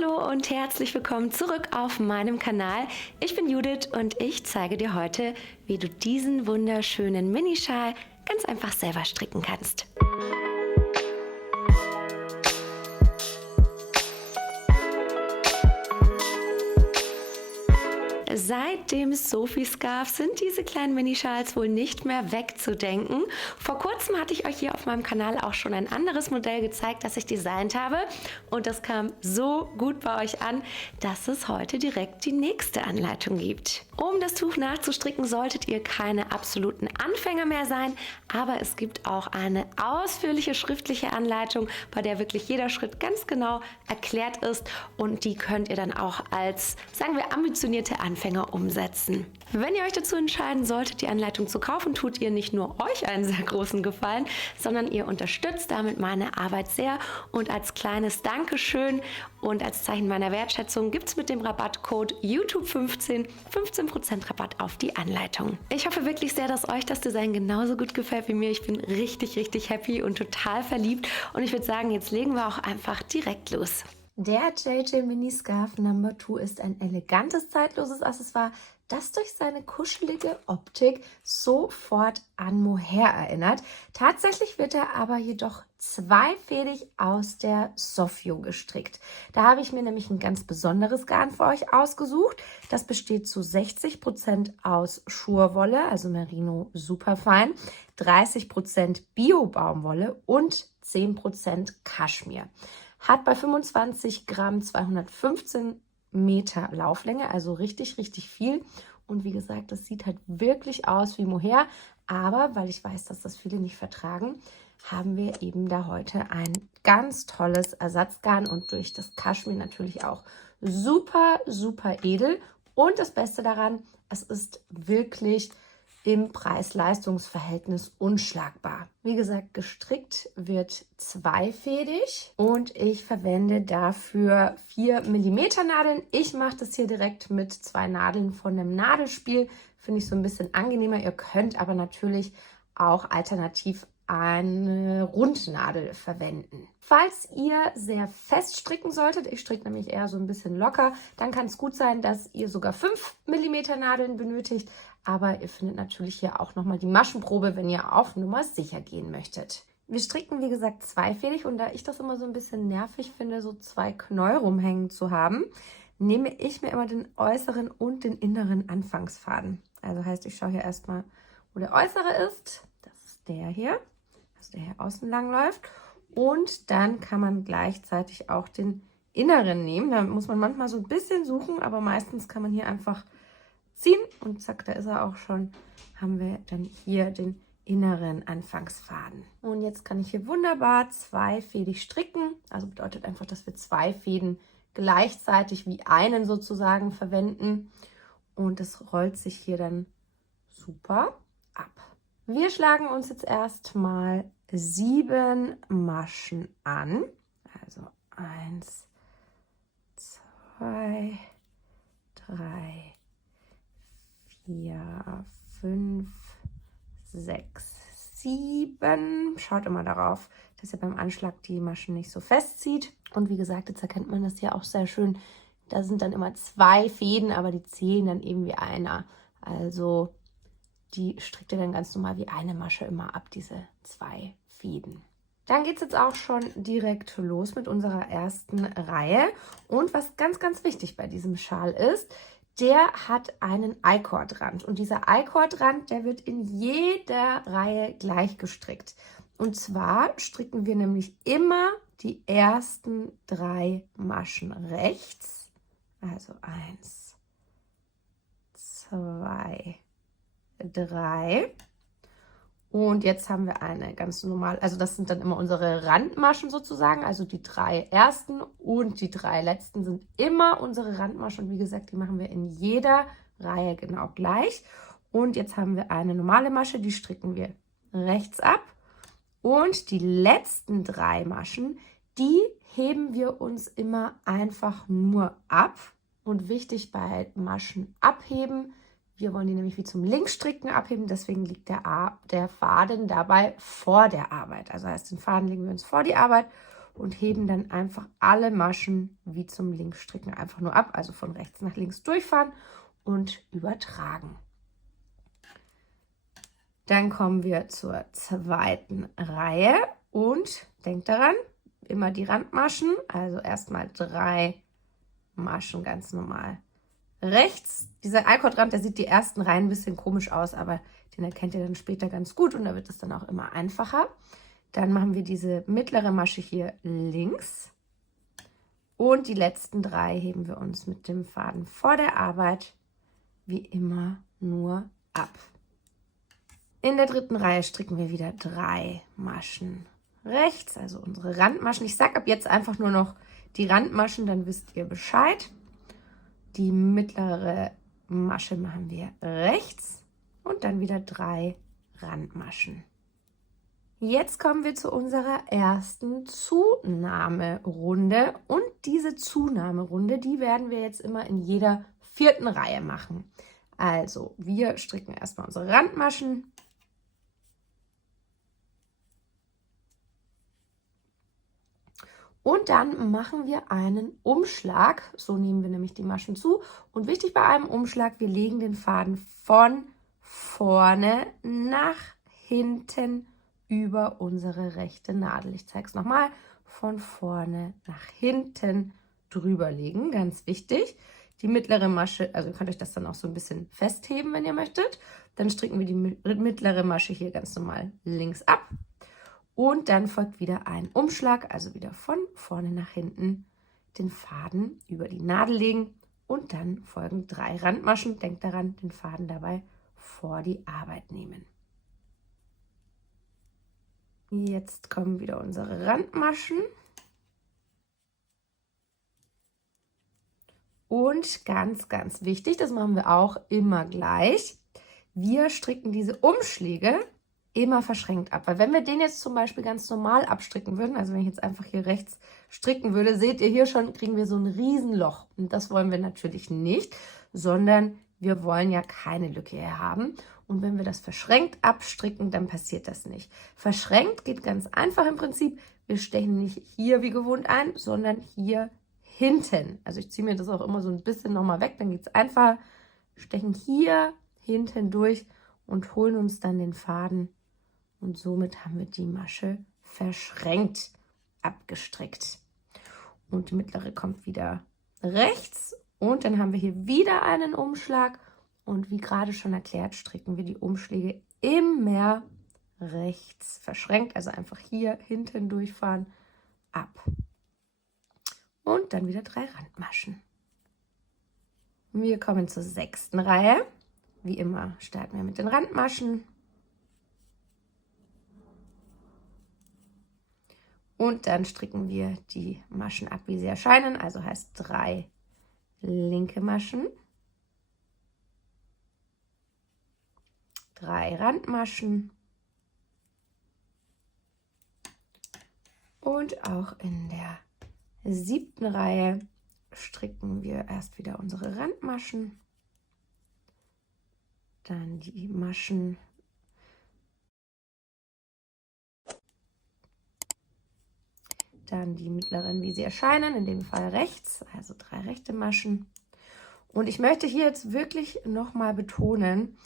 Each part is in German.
Hallo und herzlich willkommen zurück auf meinem Kanal. Ich bin Judith und ich zeige dir heute, wie du diesen wunderschönen Minischal ganz einfach selber stricken kannst. Seit dem Sophie-Scarf sind diese kleinen Minischals wohl nicht mehr wegzudenken. Vor kurzem hatte ich euch hier auf meinem Kanal auch schon ein anderes Modell gezeigt, das ich designt habe. Und das kam so gut bei euch an, dass es heute direkt die nächste Anleitung gibt. Um das Tuch nachzustricken, solltet ihr keine absoluten Anfänger mehr sein, aber es gibt auch eine ausführliche schriftliche Anleitung, bei der wirklich jeder Schritt ganz genau erklärt ist und die könnt ihr dann auch als, sagen wir, ambitionierte Anfänger umsetzen. Wenn ihr euch dazu entscheiden solltet, die Anleitung zu kaufen, tut ihr nicht nur euch einen sehr großen Gefallen, sondern ihr unterstützt damit meine Arbeit sehr und als kleines Dankeschön und als Zeichen meiner Wertschätzung gibt es mit dem Rabattcode YouTube15 15% Rabatt auf die Anleitung. Ich hoffe wirklich sehr, dass euch das Design genauso gut gefällt wie mir. Ich bin richtig, richtig happy und total verliebt und ich würde sagen, jetzt legen wir auch einfach direkt los. Der JJ Mini Scarf No. 2 ist ein elegantes, zeitloses Accessoire, das durch seine kuschelige Optik sofort an Mohair erinnert. Tatsächlich wird er aber jedoch zweifädig aus der Sofio gestrickt. Da habe ich mir nämlich ein ganz besonderes Garn für euch ausgesucht. Das besteht zu 60% aus Schurwolle, also Merino Superfine, 30% Bio-Baumwolle und 10% Kaschmir. Hat bei 25 Gramm 215 Meter Lauflänge, also richtig, richtig viel. Und wie gesagt, das sieht halt wirklich aus wie Mohair. Aber weil ich weiß, dass das viele nicht vertragen, haben wir eben da heute ein ganz tolles Ersatzgarn und durch das Kaschmir natürlich auch super, super edel. Und das Beste daran, es ist wirklich im Preis-Leistungs-Verhältnis unschlagbar. Wie gesagt, gestrickt wird zweifädig und ich verwende dafür 4 mm Nadeln. Ich mache das hier direkt mit 2 Nadeln von dem Nadelspiel. Finde ich so ein bisschen angenehmer. Ihr könnt aber natürlich auch alternativ eine Rundnadel verwenden. Falls ihr sehr fest stricken solltet, ich stricke nämlich eher so ein bisschen locker, dann kann es gut sein, dass ihr sogar 5 mm Nadeln benötigt. Aber ihr findet natürlich hier auch nochmal die Maschenprobe, wenn ihr auf Nummer sicher gehen möchtet. Wir stricken, wie gesagt, zweifädig und da ich das immer so ein bisschen nervig finde, so 2 Knäuel rumhängen zu haben, nehme ich mir immer den äußeren und den inneren Anfangsfaden. Also heißt, ich schaue hier erstmal, wo der äußere ist. Das ist der hier, also der hier außen lang läuft. Und dann kann man gleichzeitig auch den inneren nehmen. Da muss man manchmal so ein bisschen suchen, aber meistens kann man hier einfach ziehen und zack, da ist er auch schon. Haben wir dann hier den inneren Anfangsfaden. Und jetzt kann ich hier wunderbar zweifädig stricken. Also bedeutet einfach, dass wir 2 Fäden gleichzeitig wie einen sozusagen verwenden. Und das rollt sich hier dann super ab. Wir schlagen uns jetzt erstmal 7 Maschen an. Also 1, 2, 3, 4, 5, 6, 7. Schaut immer darauf, dass ihr beim Anschlag die Maschen nicht so festzieht. Und wie gesagt, jetzt erkennt man das hier auch sehr schön. Da sind dann immer 2 Fäden, aber die zählen dann eben wie einer. Also die strickt ihr dann ganz normal wie eine Masche immer ab, diese 2 Fäden. Dann geht es jetzt auch schon direkt los mit unserer ersten Reihe. Und was ganz, ganz wichtig bei diesem Schal ist, der hat einen I-Cord-Rand und dieser I-Cord-Rand, der wird in jeder Reihe gleich gestrickt. Und zwar stricken wir nämlich immer die ersten 3 Maschen rechts. Also 1, 2, 3. Und jetzt haben wir eine ganz normal, also das sind dann immer unsere Randmaschen sozusagen, also die 3 ersten und die 3 letzten sind immer unsere Randmaschen. Und wie gesagt, die machen wir in jeder Reihe genau gleich. Und jetzt haben wir eine normale Masche, die stricken wir rechts ab. Und die letzten 3 Maschen, die heben wir uns immer einfach nur ab. Und wichtig bei Maschen abheben, wir wollen die nämlich wie zum Linksstricken abheben, deswegen liegt der Faden dabei vor der Arbeit. Also heißt, den Faden legen wir uns vor die Arbeit und heben dann einfach alle Maschen wie zum Linksstricken einfach nur ab, also von rechts nach links durchfahren und übertragen. Dann kommen wir zur zweiten Reihe und denkt daran, immer die Randmaschen, also erstmal 3 Maschen ganz normal. Rechts, dieser Alkotrand, der sieht die ersten Reihen ein bisschen komisch aus, aber den erkennt ihr dann später ganz gut und da wird es dann auch immer einfacher. Dann machen wir diese mittlere Masche hier links und die letzten 3 heben wir uns mit dem Faden vor der Arbeit wie immer nur ab. In der dritten Reihe stricken wir wieder 3 Maschen rechts, also unsere Randmaschen. Ich sage ab jetzt einfach nur noch die Randmaschen, dann wisst ihr Bescheid. Die mittlere Masche machen wir rechts und dann wieder 3 Randmaschen. Jetzt kommen wir zu unserer ersten Zunahmerunde und diese Zunahmerunde, die werden wir jetzt immer in jeder 4. Reihe machen. Also wir stricken erstmal unsere Randmaschen. Und dann machen wir einen Umschlag, so nehmen wir nämlich die Maschen zu. Und wichtig bei einem Umschlag, wir legen den Faden von vorne nach hinten über unsere rechte Nadel. Ich zeige es nochmal, von vorne nach hinten drüber legen, ganz wichtig. Die mittlere Masche, also ihr könnt euch das dann auch so ein bisschen festheben, wenn ihr möchtet. Dann stricken wir die mittlere Masche hier ganz normal links ab. Und dann folgt wieder ein Umschlag, also wieder von vorne nach hinten den Faden über die Nadel legen und dann folgen 3 Randmaschen. Denkt daran, den Faden dabei vor die Arbeit nehmen. Jetzt kommen wieder unsere Randmaschen. Und ganz, ganz wichtig, das machen wir auch immer gleich, wir stricken diese Umschläge immer verschränkt ab, weil wenn wir den jetzt zum Beispiel ganz normal abstricken würden, also wenn ich jetzt einfach hier rechts stricken würde, seht ihr hier schon, kriegen wir so ein Riesenloch und das wollen wir natürlich nicht, sondern wir wollen ja keine Lücke hier haben und wenn wir das verschränkt abstricken, dann passiert das nicht. Verschränkt geht ganz einfach im Prinzip, wir stechen nicht hier wie gewohnt ein, sondern hier hinten. Also ich ziehe mir das auch immer so ein bisschen nochmal weg, dann geht es einfach, stechen hier hinten durch und holen uns dann den Faden. Und somit haben wir die Masche verschränkt abgestrickt. Und die mittlere kommt wieder rechts. Und dann haben wir hier wieder einen Umschlag. Und wie gerade schon erklärt, stricken wir die Umschläge immer rechts verschränkt. Also einfach hier hinten durchfahren, ab. Und dann wieder 3 Randmaschen. Wir kommen zur 6. Reihe. Wie immer starten wir mit den Randmaschen. Und dann stricken wir die Maschen ab, wie sie erscheinen. Also heißt 3 linke Maschen, 3 Randmaschen und auch in der 7. Reihe stricken wir erst wieder unsere Randmaschen, dann die Maschen, dann die mittleren, wie sie erscheinen, in dem Fall rechts, also 3 rechte Maschen. Und ich möchte hier jetzt wirklich nochmal betonen,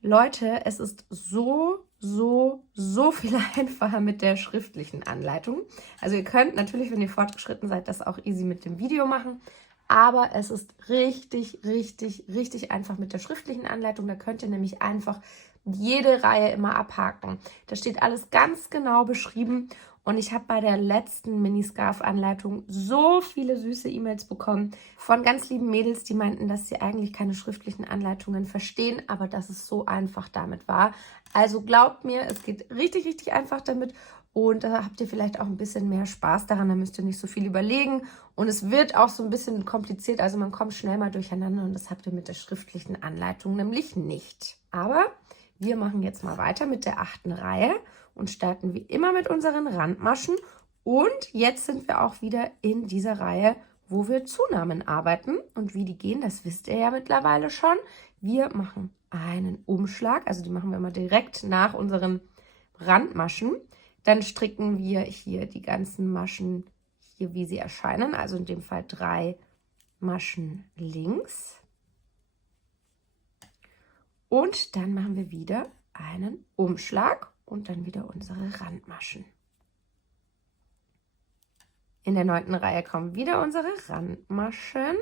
Leute, es ist so viel einfacher mit der schriftlichen Anleitung. Also ihr könnt natürlich, wenn ihr fortgeschritten seid, das auch easy mit dem Video machen. Aber es ist richtig einfach mit der schriftlichen Anleitung. Da könnt ihr nämlich einfach jede Reihe immer abhaken. Da steht alles ganz genau beschrieben. Und ich habe bei der letzten Mini-Scarf-Anleitung so viele süße E-Mails bekommen von ganz lieben Mädels, die meinten, dass sie eigentlich keine schriftlichen Anleitungen verstehen, aber dass es so einfach damit war. Also glaubt mir, es geht richtig einfach damit und da habt ihr vielleicht auch ein bisschen mehr Spaß daran, da müsst ihr nicht so viel überlegen und es wird auch so ein bisschen kompliziert, also man kommt schnell mal durcheinander und das habt ihr mit der schriftlichen Anleitung nämlich nicht. Aber wir machen jetzt mal weiter mit der 8. Reihe. Und starten wie immer mit unseren Randmaschen. Und jetzt sind wir auch wieder in dieser Reihe, wo wir Zunahmen arbeiten. Und wie die gehen, das wisst ihr ja mittlerweile schon. Wir machen einen Umschlag, also die machen wir immer direkt nach unseren Randmaschen. Dann stricken wir hier die ganzen Maschen hier, wie sie erscheinen. Also in dem Fall 3 Maschen links. Und dann machen wir wieder einen Umschlag und dann wieder unsere Randmaschen. In der 9. Reihe kommen wieder unsere Randmaschen.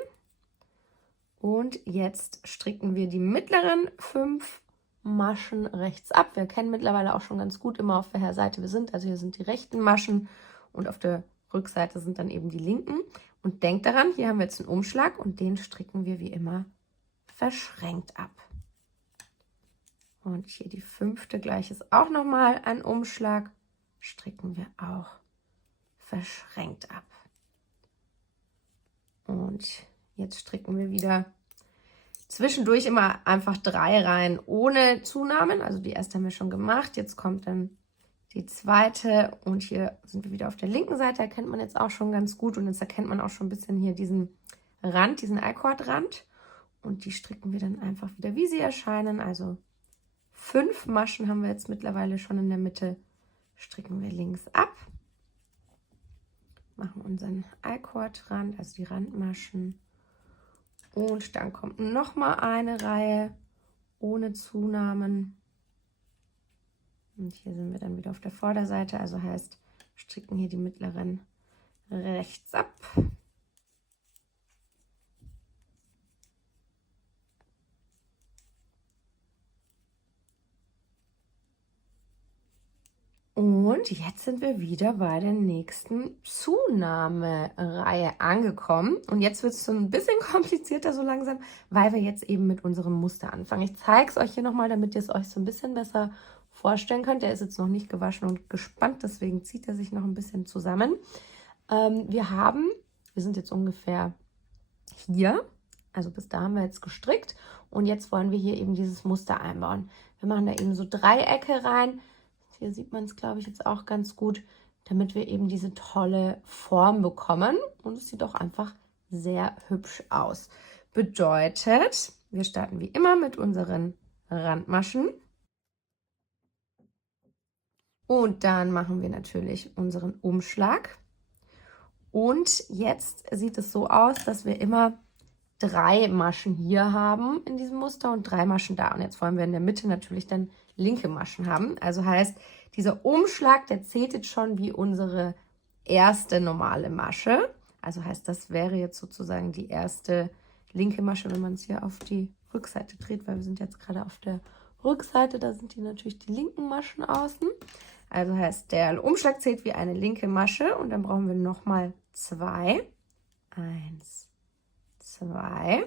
Und jetzt stricken wir die mittleren 5 Maschen rechts ab. Wir kennen mittlerweile auch schon ganz gut immer, auf welcher Seite wir sind. Also hier sind die rechten Maschen und auf der Rückseite sind dann eben die linken. Und denkt daran, hier haben wir jetzt einen Umschlag und den stricken wir wie immer verschränkt ab. Und hier die 5. gleich ist auch nochmal ein Umschlag, stricken wir auch verschränkt ab. Und jetzt stricken wir wieder zwischendurch immer einfach 3 Reihen ohne Zunahmen. Also die erste haben wir schon gemacht. Jetzt kommt dann die zweite und hier sind wir wieder auf der linken Seite. Erkennt man jetzt auch schon ganz gut und jetzt erkennt man auch schon ein bisschen hier diesen Rand, diesen Alkordrand. Und die stricken wir dann einfach wieder, wie sie erscheinen. Also 5 Maschen haben wir jetzt mittlerweile schon in der Mitte. Stricken wir links ab. Machen unseren Alkordrand, also die Randmaschen. Und dann kommt noch mal eine Reihe ohne Zunahmen. Und hier sind wir dann wieder auf der Vorderseite, also heißt, stricken hier die mittleren rechts ab. Und jetzt sind wir wieder bei der nächsten Zunahmereihe angekommen. Und jetzt wird es so ein bisschen komplizierter so langsam, weil wir jetzt eben mit unserem Muster anfangen. Ich zeige es euch hier nochmal, damit ihr es euch so ein bisschen besser vorstellen könnt. Der ist jetzt noch nicht gewaschen und gespannt, deswegen zieht er sich noch ein bisschen zusammen. Wir sind jetzt ungefähr hier, also bis da haben wir jetzt gestrickt. Und jetzt wollen wir hier eben dieses Muster einbauen. Wir machen da eben so Dreiecke rein. Hier sieht man es, glaube ich, jetzt auch ganz gut, damit wir eben diese tolle Form bekommen. Und es sieht auch einfach sehr hübsch aus. Bedeutet, wir starten wie immer mit unseren Randmaschen. Und dann machen wir natürlich unseren Umschlag. Und jetzt sieht es so aus, dass wir immer 3 Maschen hier haben in diesem Muster und 3 Maschen da. Und jetzt wollen wir in der Mitte natürlich dann linke Maschen haben. Also heißt, dieser Umschlag, der zählt jetzt schon wie unsere erste normale Masche. Also heißt, das wäre jetzt sozusagen die erste linke Masche, wenn man es hier auf die Rückseite dreht, weil wir sind jetzt gerade auf der Rückseite, da sind die natürlich die linken Maschen außen. Also heißt, der Umschlag zählt wie eine linke Masche und dann brauchen wir nochmal 2. 1, 2.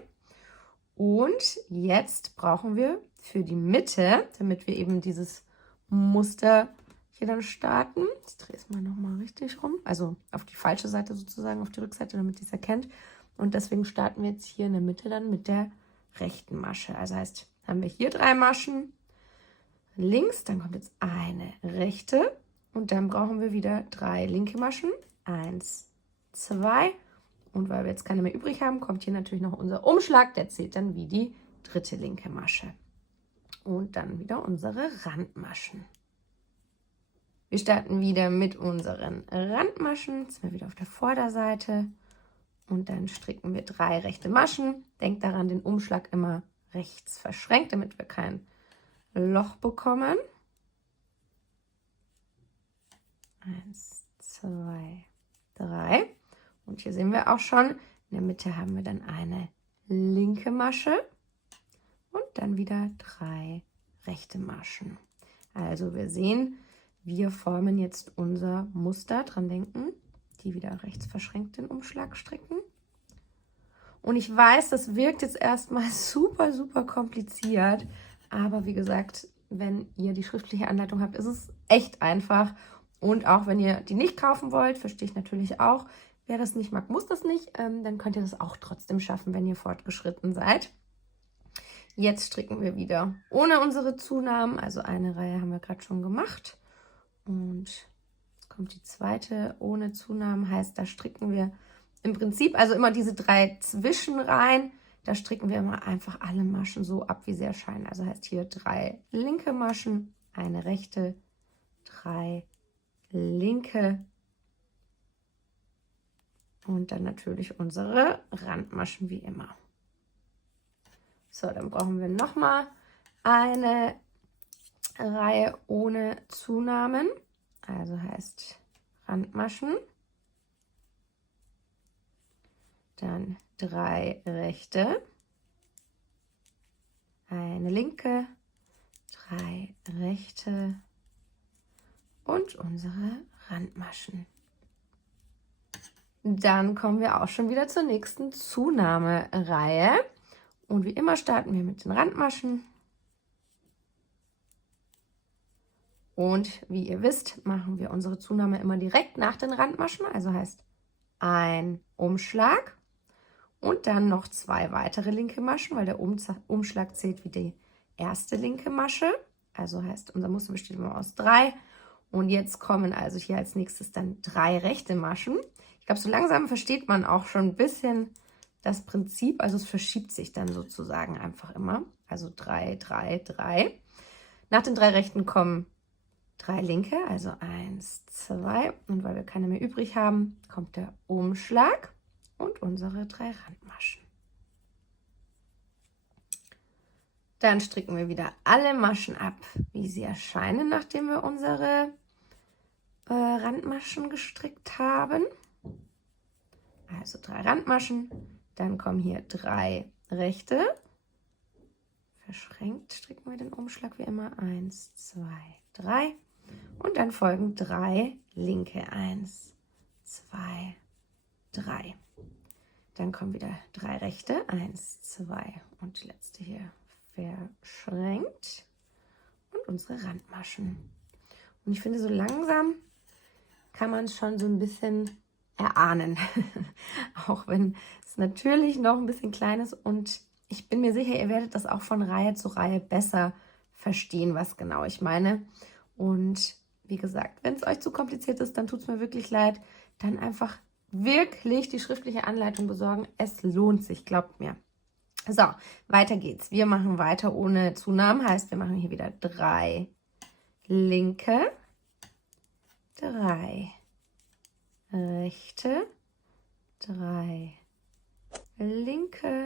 Und jetzt brauchen wir für die Mitte, damit wir eben dieses Muster hier dann starten. Ich drehe es mal nochmal richtig rum, also auf die falsche Seite sozusagen, auf die Rückseite, damit ihr es erkennt. Und deswegen starten wir jetzt hier in der Mitte dann mit der rechten Masche. Also heißt, haben wir hier 3 Maschen links, dann kommt jetzt eine rechte und dann brauchen wir wieder 3 linke Maschen. 1, 2. Und weil wir jetzt keine mehr übrig haben, kommt hier natürlich noch unser Umschlag. Der zählt dann wie die dritte linke Masche. Und dann wieder unsere Randmaschen. Wir starten wieder mit unseren Randmaschen. Jetzt sind wir wieder auf der Vorderseite. Und dann stricken wir 3 rechte Maschen. Denkt daran, den Umschlag immer rechts verschränkt, damit wir kein Loch bekommen. 1, 2, 3. Und hier sehen wir auch schon, in der Mitte haben wir dann eine linke Masche und dann wieder 3 rechte Maschen. Also wir sehen, wir formen jetzt unser Muster. Dran denken, die wieder rechts verschränkt den Umschlag stricken. Und ich weiß, das wirkt jetzt erstmal super, super kompliziert. Aber wie gesagt, wenn ihr die schriftliche Anleitung habt, ist es echt einfach. Und auch wenn ihr die nicht kaufen wollt, verstehe ich natürlich auch. Wer das nicht mag, muss das nicht. Dann könnt ihr das auch trotzdem schaffen, wenn ihr fortgeschritten seid. Jetzt stricken wir wieder ohne unsere Zunahmen. Also eine Reihe haben wir gerade schon gemacht. Und jetzt kommt die zweite ohne Zunahmen. Heißt, da stricken wir im Prinzip, also immer diese 3 Zwischenreihen, da stricken wir immer einfach alle Maschen so ab, wie sie erscheinen. Also heißt hier 3 linke Maschen, eine rechte, 3 linke Und dann natürlich unsere Randmaschen wie immer. So, dann brauchen wir nochmal eine Reihe ohne Zunahmen. Also heißt Randmaschen. Dann 3 rechte, eine linke, 3 rechte und unsere Randmaschen. Dann kommen wir auch schon wieder zur nächsten Zunahmereihe. Und wie immer starten wir mit den Randmaschen. Und wie ihr wisst, machen wir unsere Zunahme immer direkt nach den Randmaschen. Also heißt ein Umschlag und dann noch 2 weitere linke Maschen, weil der Umschlag zählt wie die erste linke Masche. Also heißt, unser Muster besteht immer aus 3. Und jetzt kommen also hier als nächstes dann 3 rechte Maschen. Ich glaube, so langsam versteht man auch schon ein bisschen das Prinzip. Also es verschiebt sich dann sozusagen einfach immer. Also 3, 3, 3. Nach den 3 rechten kommen 3 linke, also 1, 2. Und weil wir keine mehr übrig haben, kommt der Umschlag und unsere 3 Randmaschen. Dann stricken wir wieder alle Maschen ab, wie sie erscheinen, nachdem wir unsere Randmaschen gestrickt haben. Also 3 Randmaschen, dann kommen hier 3 rechte. Verschränkt stricken wir den Umschlag wie immer. 1, 2, 3. Und dann folgen 3 linke. 1, 2, 3. Dann kommen wieder 3 rechte. 1, 2 und die letzte hier verschränkt. Und unsere Randmaschen. Und ich finde, so langsam kann man es schon so ein bisschen erahnen. Auch wenn es natürlich noch ein bisschen klein ist. Und ich bin mir sicher, ihr werdet das auch von Reihe zu Reihe besser verstehen, was genau ich meine. Und wie gesagt, wenn es euch zu kompliziert ist, dann tut es mir wirklich leid. Dann einfach wirklich die schriftliche Anleitung besorgen. Es lohnt sich, glaubt mir. So, weiter geht's. Wir machen weiter ohne Zunahmen. Heißt, wir machen hier wieder 3 linke, 3 rechte, 3 linke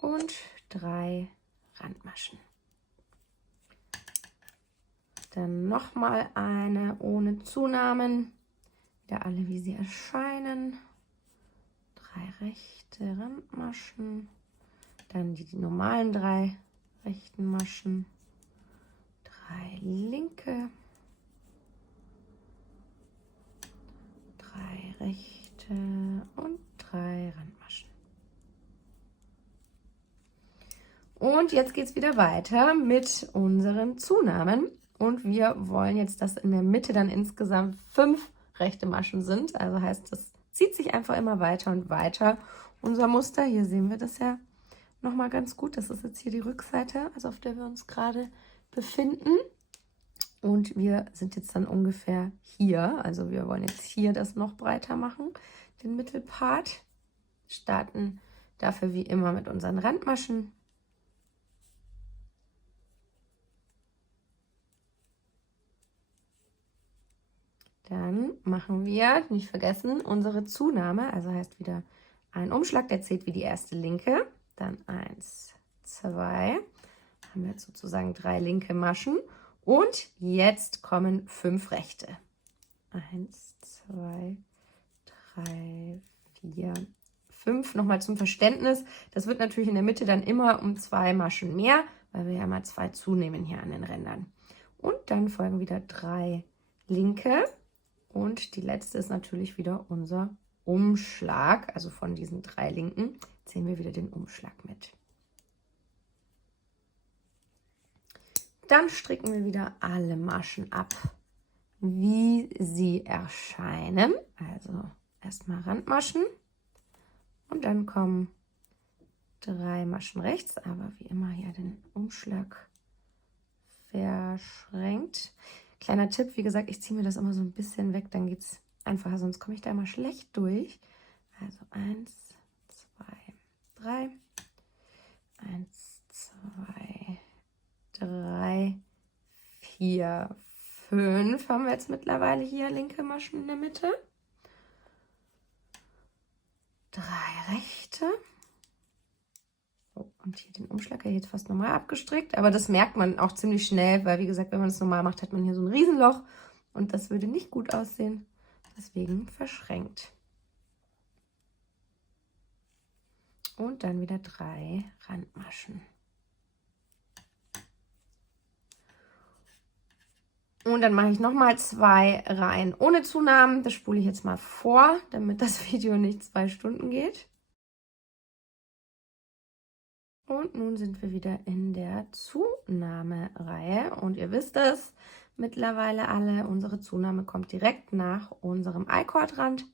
und 3 Randmaschen. Dann nochmal eine ohne Zunahmen. Wieder alle, wie sie erscheinen. 3 rechte Randmaschen. Dann die normalen 3 rechten Maschen. 3 linke. 3 rechte und 3 Randmaschen. Und jetzt geht es wieder weiter mit unseren Zunahmen. Und wir wollen jetzt, dass in der Mitte dann insgesamt 5 rechte Maschen sind. Also heißt, das zieht sich einfach immer weiter und weiter. Unser Muster, hier sehen wir das ja nochmal ganz gut. Das ist jetzt hier die Rückseite, also auf der wir uns gerade befinden. Und wir sind jetzt dann ungefähr hier. Also wir wollen jetzt hier das noch breiter machen, den Mittelpart. Starten dafür wie immer mit unseren Randmaschen. Dann machen wir, nicht vergessen, unsere Zunahme. Also heißt wieder ein Umschlag, der zählt wie die erste linke. Dann 1, 2. Haben wir jetzt sozusagen 3 linke Maschen. Und jetzt kommen 5 rechte. 1, 2, 3, 4, 5. Nochmal zum Verständnis. Das wird natürlich in der Mitte dann immer um 2 Maschen mehr, weil wir ja mal 2 zunehmen hier an den Rändern. Und dann folgen wieder 3 linke. Und die letzte ist natürlich wieder unser Umschlag. Also von diesen 3 linken zählen wir wieder den Umschlag mit. Dann stricken wir wieder alle Maschen ab, wie sie erscheinen. Also erstmal Randmaschen und dann kommen 3 Maschen rechts, aber wie immer hier den Umschlag verschränkt. Kleiner Tipp, wie gesagt, ich ziehe mir das immer so ein bisschen weg, dann geht es einfacher, sonst komme ich da immer schlecht durch. Also 1, 2, 3, 1, 2, 3, 4, 5 haben wir jetzt mittlerweile hier linke Maschen in der Mitte. 3 rechte. Oh, und hier den Umschlag, der geht fast normal abgestrickt. Aber das merkt man auch ziemlich schnell, weil wie gesagt, wenn man das normal macht, hat man hier so ein Riesenloch. Und das würde nicht gut aussehen. Deswegen verschränkt. Und dann wieder 3 Randmaschen. Und dann mache ich nochmal 2 Reihen ohne Zunahmen. Das spule ich jetzt mal vor, damit das Video nicht 2 Stunden geht. Und nun sind wir wieder in der Zunahmereihe. Und ihr wisst es mittlerweile alle, unsere Zunahme kommt direkt nach unserem I-Cord-Rand.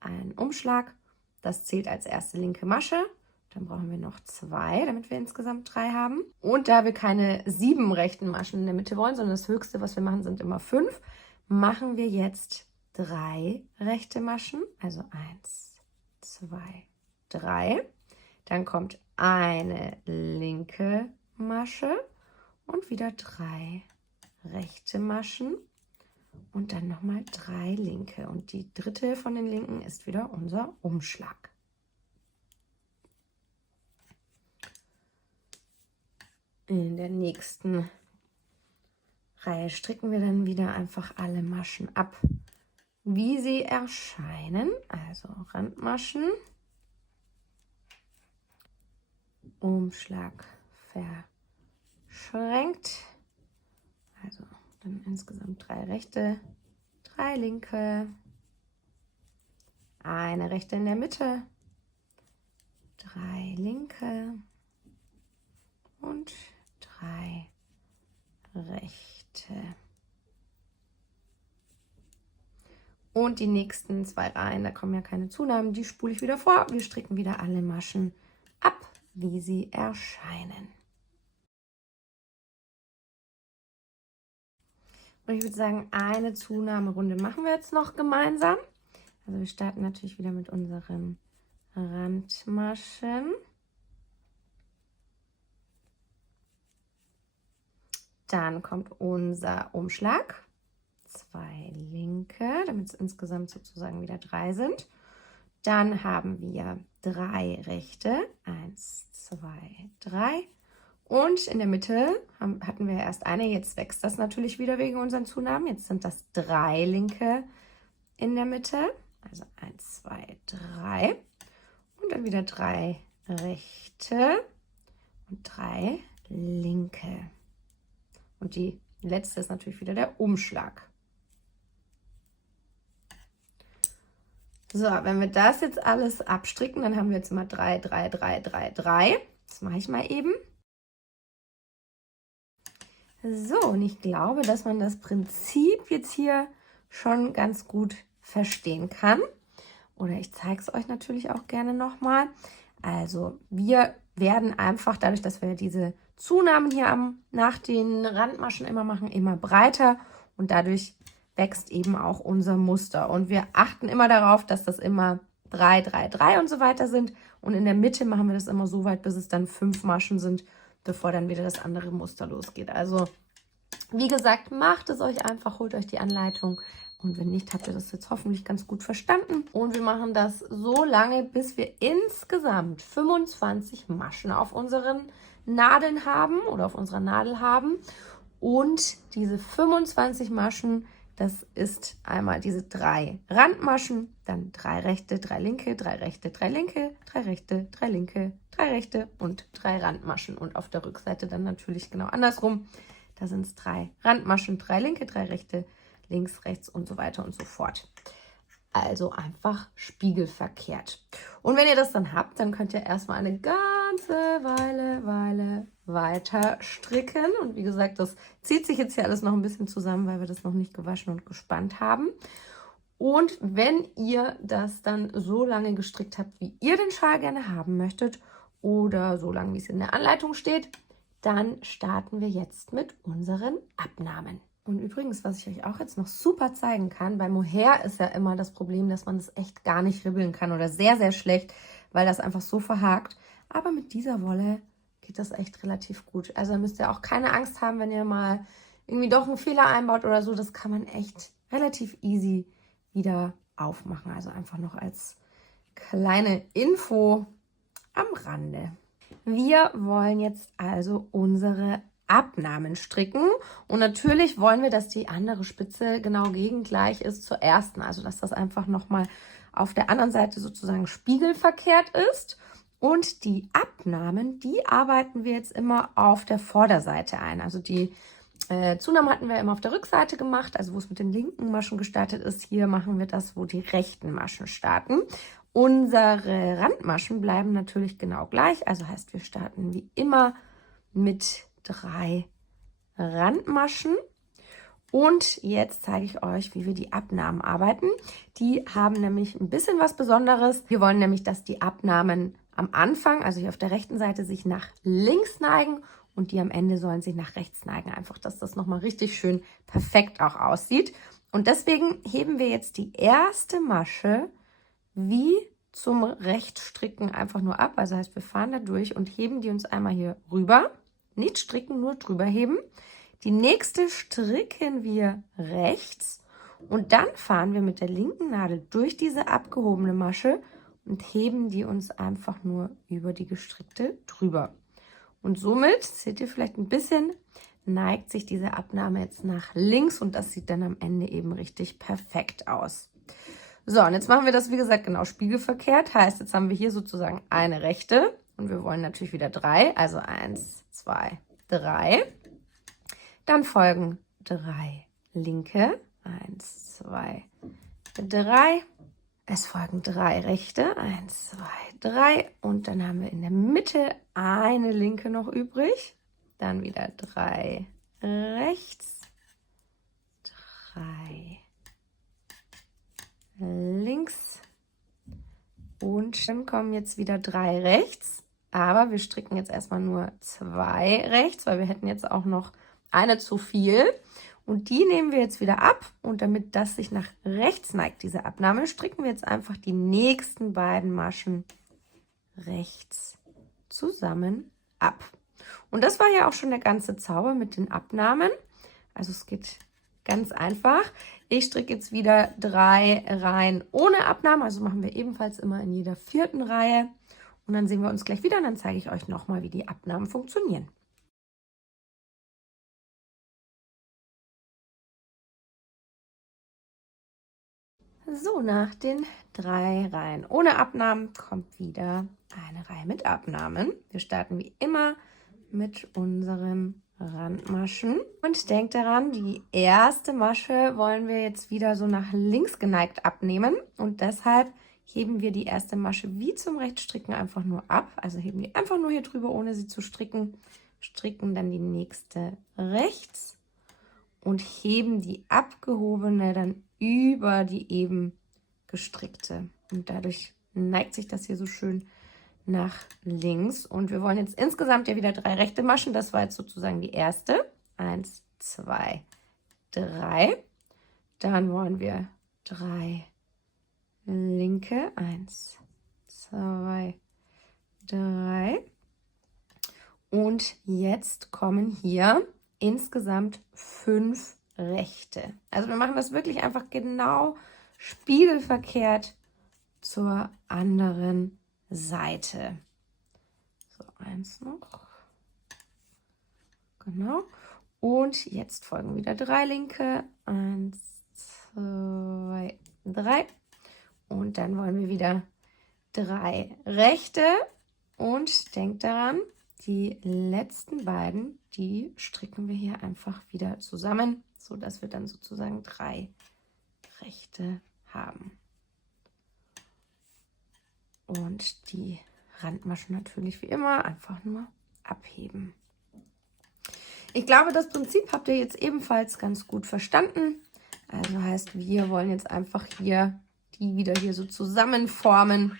Ein Umschlag, das zählt als erste linke Masche. Dann brauchen wir noch 2, damit wir insgesamt 3 haben. Und da wir keine 7 rechten Maschen in der Mitte wollen, sondern das höchste, was wir machen, sind immer 5, machen wir jetzt 3 rechte Maschen. Also 1, 2, 3. Dann kommt eine linke Masche und wieder 3 rechte Maschen. Und dann nochmal 3 linke. Und die dritte von den linken ist wieder unser Umschlag. In der nächsten Reihe stricken wir dann wieder einfach alle Maschen ab, wie sie erscheinen. Also Randmaschen, Umschlag verschränkt. Also dann insgesamt 3 rechte, 3 linke, eine rechte in der Mitte, 3 linke und 3 rechte. Und die nächsten 2 Reihen, da kommen ja keine Zunahmen, die spule ich wieder vor. Wir stricken wieder alle Maschen ab, wie sie erscheinen. Und ich würde sagen, eine Zunahmerunde machen wir jetzt noch gemeinsam. Also wir starten natürlich wieder mit unseren Randmaschen. Dann kommt unser Umschlag, 2 linke, damit es insgesamt sozusagen wieder 3 sind. Dann haben wir 3 rechte, 1, 2, 3. Und in der Mitte hatten wir erst eine, jetzt wächst das natürlich wieder wegen unseren Zunahmen. Jetzt sind das 3 linke in der Mitte, also 1, 2, 3. Und dann wieder 3 rechte und 3 linke. Und die letzte ist natürlich wieder der Umschlag. So, wenn wir das jetzt alles abstricken, dann haben wir jetzt immer 3, 3, 3, 3, 3. Das mache ich mal eben. So, und ich glaube, dass man das Prinzip jetzt hier schon ganz gut verstehen kann. Oder ich zeige es euch natürlich auch gerne nochmal. Also wir werden einfach, dadurch, dass wir diese Zunahmen hier nach den Randmaschen immer machen, immer breiter. Und dadurch wächst eben auch unser Muster. Und wir achten immer darauf, dass das immer 3, 3, 3 und so weiter sind. Und in der Mitte machen wir das immer so weit, bis es dann 5 Maschen sind, bevor dann wieder das andere Muster losgeht. Also wie gesagt, macht es euch einfach, holt euch die Anleitung. Und wenn nicht, habt ihr das jetzt hoffentlich ganz gut verstanden. Und wir machen das so lange, bis wir insgesamt 25 Maschen auf unseren Nadeln haben oder auf unserer Nadel haben. Und diese 25 Maschen, das ist einmal diese 3 Randmaschen, dann 3 rechte, 3 linke, 3 rechte, 3 linke, 3 rechte, 3 linke, 3 rechte und 3 Randmaschen. Und auf der Rückseite dann natürlich genau andersrum. Da sind es 3 Randmaschen, 3 linke, 3 rechte, links, rechts und so weiter und so fort. Also einfach spiegelverkehrt. Und wenn ihr das dann habt, dann könnt ihr erstmal eine ganze Weile weiter stricken. Und wie gesagt, das zieht sich jetzt hier alles noch ein bisschen zusammen, weil wir das noch nicht gewaschen und gespannt haben. Und wenn ihr das dann so lange gestrickt habt, wie ihr den Schal gerne haben möchtet oder so lange, wie es in der Anleitung steht, dann starten wir jetzt mit unseren Abnahmen. Und übrigens, was ich euch auch jetzt noch super zeigen kann, bei Mohair ist ja immer das Problem, dass man das echt gar nicht ribbeln kann oder sehr, sehr schlecht, weil das einfach so verhakt. Aber mit dieser Wolle geht das echt relativ gut. Also da müsst ihr auch keine Angst haben, wenn ihr mal irgendwie doch einen Fehler einbaut oder so, das kann man echt relativ easy wieder aufmachen. Also einfach noch als kleine Info am Rande. Wir wollen jetzt also unsere Abnahmen stricken und natürlich wollen wir, dass die andere Spitze genau gegengleich ist zur ersten, also dass das einfach nochmal auf der anderen Seite sozusagen spiegelverkehrt ist. Und die Abnahmen, die arbeiten wir jetzt immer auf der Vorderseite ein. Also die Zunahmen hatten wir immer auf der Rückseite gemacht, also wo es mit den linken Maschen gestartet ist. Hier machen wir das, wo die rechten Maschen starten. Unsere Randmaschen bleiben natürlich genau gleich, also heißt, wir starten wie immer mit 3 Randmaschen. Und jetzt zeige ich euch, wie wir die Abnahmen arbeiten. Die haben nämlich ein bisschen was Besonderes. Wir wollen nämlich, dass die Abnahmen am Anfang, also hier auf der rechten Seite, sich nach links neigen und die am Ende sollen sich nach rechts neigen. Einfach, dass das nochmal richtig schön perfekt auch aussieht. Und deswegen heben wir jetzt die erste Masche wie zum Rechtstricken einfach nur ab. Also heißt, wir fahren da durch und heben die uns einmal hier rüber. Nicht stricken, nur drüber heben. Die nächste stricken wir rechts und dann fahren wir mit der linken Nadel durch diese abgehobene Masche und heben die uns einfach nur über die gestrickte drüber. Und somit, seht ihr vielleicht ein bisschen, neigt sich diese Abnahme jetzt nach links und das sieht dann am Ende eben richtig perfekt aus. So, und jetzt machen wir das, wie gesagt, genau spiegelverkehrt. Heißt, jetzt haben wir hier sozusagen eine rechte und wir wollen natürlich wieder 3. Also 1, 2, 3. Dann folgen 3 linke. 1, 2, 3. Es folgen 3 rechte. 1, 2, 3. Und dann haben wir in der Mitte eine linke noch übrig. Dann wieder 3 rechts. 3 links. Und dann kommen jetzt wieder 3 rechts. Aber wir stricken jetzt erstmal nur 2 rechts, weil wir hätten jetzt auch noch eine zu viel. Und die nehmen wir jetzt wieder ab. Und damit das sich nach rechts neigt, diese Abnahme, stricken wir jetzt einfach die nächsten beiden Maschen rechts zusammen ab. Und das war ja auch schon der ganze Zauber mit den Abnahmen. Also es geht ganz einfach. Ich stricke jetzt wieder 3 Reihen ohne Abnahme. Also machen wir ebenfalls immer in jeder 4. Reihe. Und dann sehen wir uns gleich wieder und dann zeige ich euch nochmal, wie die Abnahmen funktionieren. So, nach den 3 Reihen ohne Abnahmen kommt wieder eine Reihe mit Abnahmen. Wir starten wie immer mit unseren Randmaschen. Und denkt daran, die erste Masche wollen wir jetzt wieder so nach links geneigt abnehmen. Und deshalb heben wir die erste Masche wie zum Rechtsstricken einfach nur ab. Also heben die einfach nur hier drüber, ohne sie zu stricken. Stricken dann die nächste rechts und heben die abgehobene dann über die eben gestrickte. Und dadurch neigt sich das hier so schön nach links. Und wir wollen jetzt insgesamt ja wieder 3 rechte Maschen. Das war jetzt sozusagen die erste. 1, 2, 3. Dann wollen wir 3 linke. 1, 2, 3. Und jetzt kommen hier insgesamt 5 rechte. Also wir machen das wirklich einfach genau spiegelverkehrt zur anderen Seite. So, 1 noch. Genau. Und jetzt folgen wieder 3 linke. 1, 2, 3. Und dann wollen wir wieder 3 rechte. Und denkt daran, die letzten beiden, die stricken wir hier einfach wieder zusammen, so dass wir dann sozusagen 3 rechte haben. Und die Randmaschen natürlich wie immer einfach nur abheben. Ich glaube, das Prinzip habt ihr jetzt ebenfalls ganz gut verstanden. Also heißt, wir wollen jetzt einfach hier die wieder hier so zusammenformen,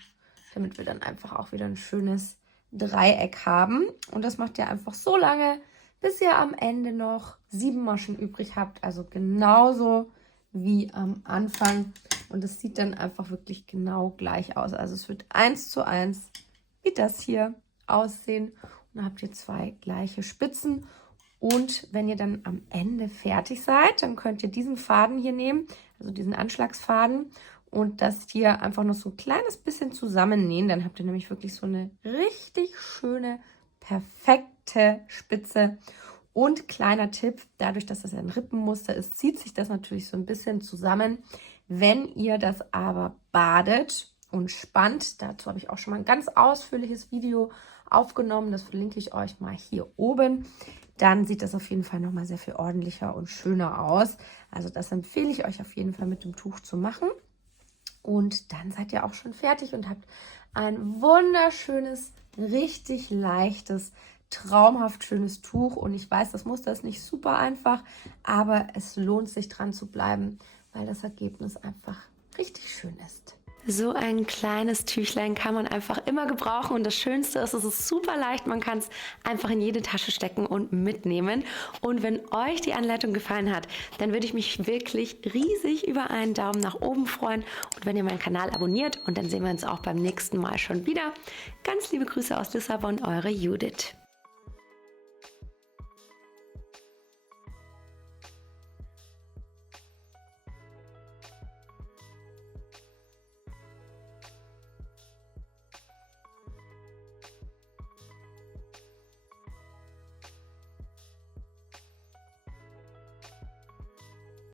damit wir dann einfach auch wieder ein schönes Dreieck haben. Und das macht ihr einfach so lange, bis ihr am Ende noch 7 Maschen übrig habt. Also genauso wie am Anfang. Und es sieht dann einfach wirklich genau gleich aus. Also es wird 1:1 wie das hier aussehen. Und dann habt ihr 2 gleiche Spitzen. Und wenn ihr dann am Ende fertig seid, dann könnt ihr diesen Faden hier nehmen, also diesen Anschlagsfaden, und das hier einfach noch so ein kleines bisschen zusammennähen. Dann habt ihr nämlich wirklich so eine richtig schöne, perfekte Spitze. Und kleiner Tipp, dadurch, dass das ein Rippenmuster ist, zieht sich das natürlich so ein bisschen zusammen. Wenn ihr das aber badet und spannt, dazu habe ich auch schon mal ein ganz ausführliches Video aufgenommen, das verlinke ich euch mal hier oben, dann sieht das auf jeden Fall nochmal sehr viel ordentlicher und schöner aus. Also das empfehle ich euch auf jeden Fall mit dem Tuch zu machen. Und dann seid ihr auch schon fertig und habt ein wunderschönes, richtig leichtes, traumhaft schönes Tuch. Und ich weiß, das Muster ist nicht super einfach, aber es lohnt sich dran zu bleiben, weil das Ergebnis einfach richtig schön ist. So ein kleines Tüchlein kann man einfach immer gebrauchen und das Schönste ist, es ist super leicht, man kann es einfach in jede Tasche stecken und mitnehmen. Und wenn euch die Anleitung gefallen hat, dann würde ich mich wirklich riesig über einen Daumen nach oben freuen und wenn ihr meinen Kanal abonniert und dann sehen wir uns auch beim nächsten Mal schon wieder. Ganz liebe Grüße aus Lissabon, eure Judith.